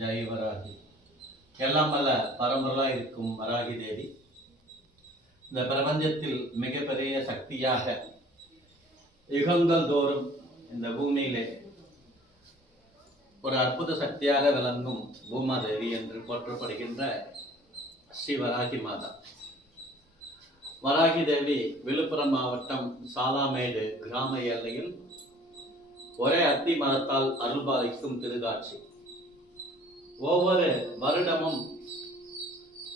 ஜெய் வராகி. எல்லாம் வல்ல பரம்பொருளாய் இருக்கும் வராகி தேவி இந்த பிரபஞ்சத்தில் மிகப்பெரிய சக்தியாக யுகங்கள் தோறும் இந்த பூமியிலே ஒரு அற்புத சக்தியாக விளங்கும் பூமாதேவி என்று போற்றப்படுகின்ற ஸ்ரீ வராகி மாதா. வராகி தேவி விழுப்புரம் மாவட்டம் சாலாமேடு கிராம எல்லையில் ஒரே அத்தி மரத்தால் அருள்பாலிக்கும் திருக்காட்சி. ஒவ்வொரு வருடமும்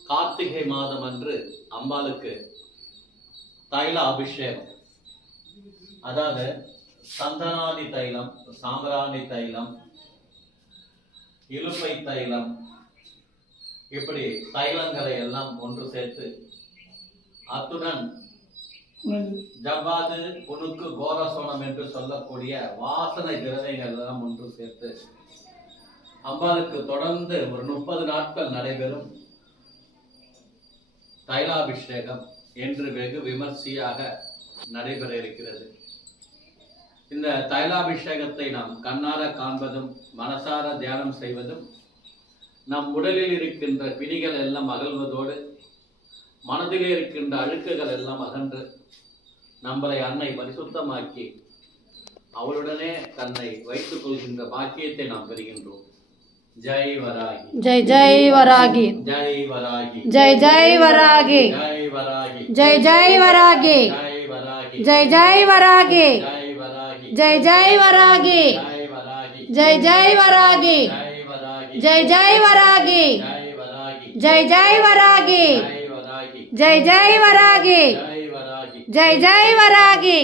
கார்த்திகை மாதம் அன்று அம்பாளுக்கு தைல அபிஷேகம், அதாவது சந்தனாதி தைலம், சாம்பிராணி தைலம், இலுப்பை தைலம், இப்படி தைலங்களை எல்லாம் ஒன்று சேர்த்து, அத்துடன் ஜவ்வாது, புனுக்கு, கோரசோனம் என்று சொல்லக்கூடிய வாசனை திரவியங்கள் எல்லாம் ஒன்று சேர்த்து அம்பாளுக்கு தொடர்ந்து ஒரு 30 நாட்கள் நடைபெறும் தைலாபிஷேகம் என்று வெகு விமர்சையாக நடைபெற இருக்கிறது. இந்த தைலாபிஷேகத்தை நாம் கண்ணார காண்பதும் மனசார தியானம் செய்வதும் நம் உடலில் இருக்கின்ற பிணிகள் எல்லாம் அகல்வதோடு மனதிலே இருக்கின்ற அழுக்குகள் எல்லாம் அகன்று நம்மளை அன்னை பரிசுத்தமாக்கி அவளுடனே தன்னை வைத்துக் கொள்கின்ற பாக்கியத்தை நாம் பெறுகின்றோம். ஜெய் வராகி, ஜெய் ஜெய் வராகி, ஜெய் வராகி, ஜெய் ஜெய் வராகி, ஜெய் வராகி, ஜெய் ஜெய் வராகி, ஜெய் வராகி, ஜெய் ஜெய் வராகி, ஜெய் வராகி, ஜெய் ஜெய் வராகி, ஜெய் வராகி, ஜெய் ஜெய் வராகி, ஜெய் வராகி, ஜெய் ஜெய் வராகி, ஜெய் வராகி, ஜெய் ஜெய் வராகி, ஜெய் வராகி, ஜெய் ஜெய் வராகி,